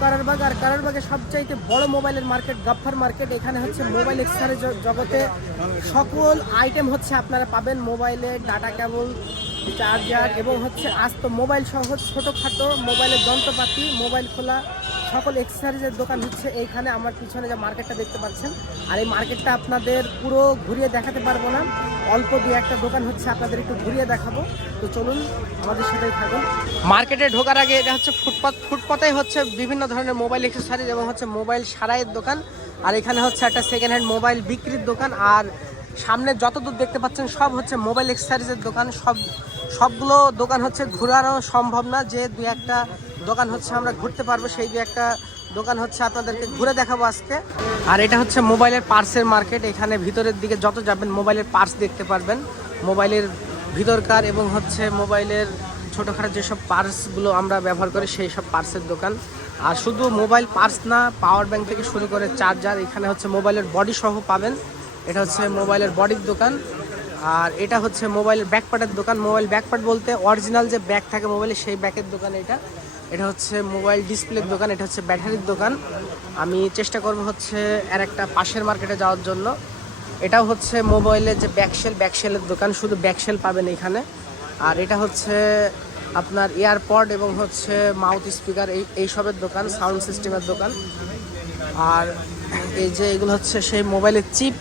কারারবাগ আর কারারবাগে সবচাইতে বড় মোবাইলের মার্কেট গাফার মার্কেট। এখানে হচ্ছে মোবাইল এক্সারের জগতে সকল আইটেম হচ্ছে আপনারা পাবেন মোবাইলে ডাটা কেবল চার্জার এবং হচ্ছে আস্ত মোবাইল সহ ছোটোখাটো মোবাইলের যন্ত্রপাতি, মোবাইল খোলা সকল এক্সেসরিজের দোকান হচ্ছে এইখানে, আমার পিছনে যে মার্কেটটা দেখতে পাচ্ছেন। আর এই মার্কেটটা আপনাদের পুরো ঘুরিয়ে দেখাতে পারব না। অল্প দু একটা দোকান হচ্ছে, আপনাদের একটু ঘুরিয়ে দেখাবো। তো চলুন, আমাদের সাথেই থাকুন। মার্কেটে ঢোকার আগে এটা হচ্ছে ফুটপাত ফুটপাতে হচ্ছে বিভিন্ন ধরনের মোবাইল এক্সেসারিজ এবং হচ্ছে মোবাইল সারাইয়ের দোকান। আর এখানে হচ্ছে একটা সেকেন্ড হ্যান্ড মোবাইল বিক্রির দোকান। আর সামনে যতদূর দেখতে পাচ্ছেন, সব হচ্ছে মোবাইল এক্সেসরিজের দোকান। সব, সবগুলো দোকান হচ্ছে ঘোরারও সম্ভব না, যে দু একটা দোকান হচ্ছে, আমরা ঘুরতে পারব। সেই দু একটা দোকান হচ্ছে, আপনাদেরকে ঘুরে দেখাবো আজকে। আর এটা হচ্ছে মোবাইলের পার্সের মার্কেট। এখানে ভিতরের দিকে যত যাবেন, মোবাইলের পার্স দেখতে পারবেন। মোবাইলের ভিতরকার এবং হচ্ছে মোবাইলের ছোটোখাটো যেসব পার্সগুলো আমরা ব্যবহার করি, সেই সব পার্সের দোকান। আর শুধু মোবাইল পার্স না, পাওয়ার ব্যাংক থেকে শুরু করে চার্জার, এখানে হচ্ছে মোবাইলের বডি সহ পাবেন। এটা হচ্ছে মোবাইলের বডির দোকান। আর এটা হচ্ছে মোবাইলের ব্যাকপার্টের দোকান। মোবাইল ব্যাকপার্ট বলতে অরিজিনাল যে ব্যাগ থাকে মোবাইলের সেই ব্যাগের দোকান এটা। এটা হচ্ছে মোবাইল ডিসপ্লের দোকান, এটা হচ্ছে ব্যাটারির দোকান। আমি চেষ্টা করব হচ্ছে আর একটা পাশের মার্কেটে যাওয়ার জন্য। এটাও হচ্ছে মোবাইলের যে ব্যাকশেল ব্যাকশেলের দোকান, শুধু ব্যাকশেল পাবেন এখানে। আর এটা হচ্ছে আপনার এয়ারপড এবং হচ্ছে মাউথ স্পিকার, এই এইসবের দোকান, সাউন্ড সিস্টেমের দোকান। আর এই যে এগুলো হচ্ছে সেই মোবাইলের চিপ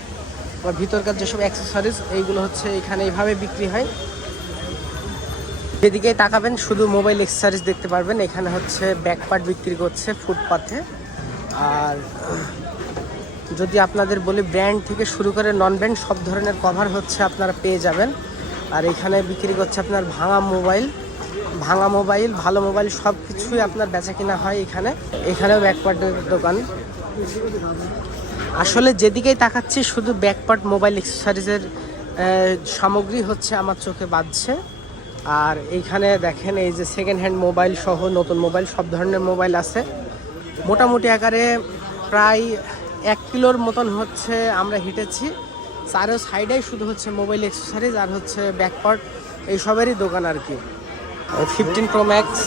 বা ভিতরকার যেসব অ্যাক্সেসরিজ এইগুলো হচ্ছে এখানে এইভাবে বিক্রি হয়। যেদিকে তাকাবেন, শুধু মোবাইল অ্যাক্সেসরিজ দেখতে পারবেন। এখানে হচ্ছে ব্যাকপার্ট বিক্রি করছে ফুটপাথে আর যদি আপনাদের বলি ব্র্যান্ড থেকে শুরু করে নন ব্র্যান্ড সব ধরনের কভার হচ্ছে আপনারা পেয়ে যাবেন। আর এখানে বিক্রি করছে আপনার ভাঙা মোবাইল ভাঙা মোবাইল ভালো মোবাইল সব কিছুই আপনার বেচা কিনা হয় এখানে। এখানেও ব্যাকপার্টের দোকান। আসলে যেদিকেই তাকাচ্ছি, শুধু ব্যাকপার্ট মোবাইল এক্সেসারিজের সামগ্রী হচ্ছে আমার চোখে বাজছে। আর এইখানে দেখেন এই যে সেকেন্ড হ্যান্ড মোবাইল সহ নতুন মোবাইল সব ধরনের মোবাইল আছে। মোটামুটি আকারে প্রায় এক কিলোর মতন হচ্ছে আমরা হেঁটেছি। চারো সাইডেই শুধু হচ্ছে মোবাইল এক্সেসারিজ আর হচ্ছে ব্যাকপার্ট এইসবেরই দোকান আর কি। ফিফটিন প্রো ম্যাক্স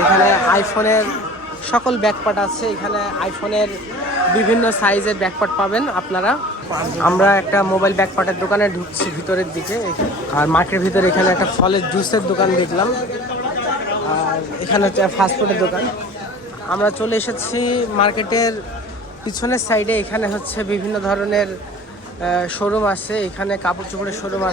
এখানে আইফোনের সকল ব্যাকপার্ট আছে, এখানে আইফোনের বিভিন্ন সাইজের ব্যাকপার্ট পাবেন আপনারা। আমরা একটা মোবাইল ব্যাকপার্টের দোকানে ঢুকছি ভিতরের দিকে। আর মাঠের ভিতরে এখানে একটা ফলের জুসের দোকান দেখলাম। আর এখানে হচ্ছে ফাস্টফুডের দোকান। আমরা চলে এসেছি মার্কেটের পিছনের সাইডে এখানে হচ্ছে বিভিন্ন ধরনের শোরুম আছে। এখানে কাপড় চোপড়ের শোরুম আছে।